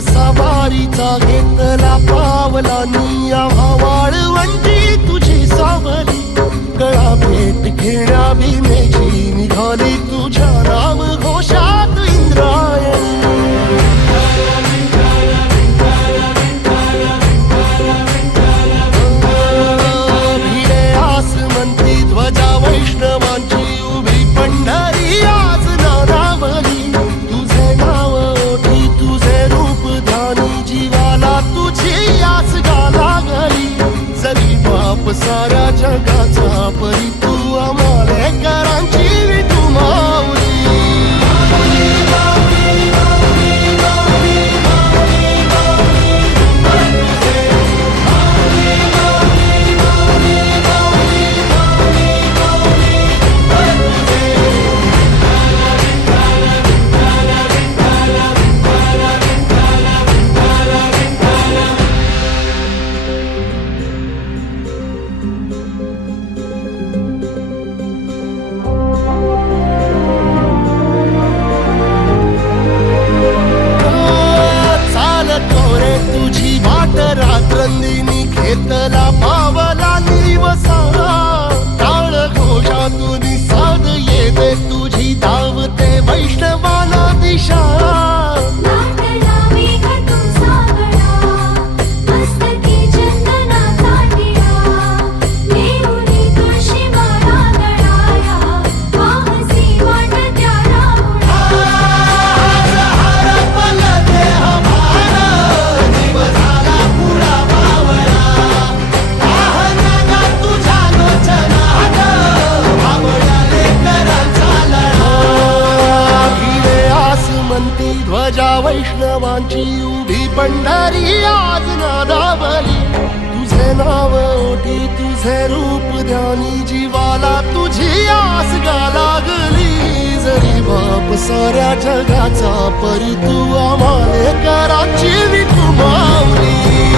सवारीचा घेतला पावलांनी वाळवंटी तुझी सावली गळा भेट घेण्या भीमेची निघाली तुझ्या राम घोषात इंद्रायणी भिडे आसमंती ध्वजा वैष्णवांची उभी पंढरी आज नानावली तुझे नाव ओठी तुझे रूप ध्यानी जीवाला तुझी आस गाला गली जरी बाप साऱ्या जगाचा परी तू आमालेकरांची विठू माऊली रात्रंदिनी घेतला पावला निवसा टाळ घोषातून साध येते तुझी धावते वैष्णवाला दिशा ध्वजा वैष्णवांची उभी पंढरी आज नादावली तुझे नाव ओठी तुझे रूप ध्यानी जीवाला तुझी आस गा लागली जरी बाप साऱ्या जगाचा परी तू आमालेकरांची विठू माऊली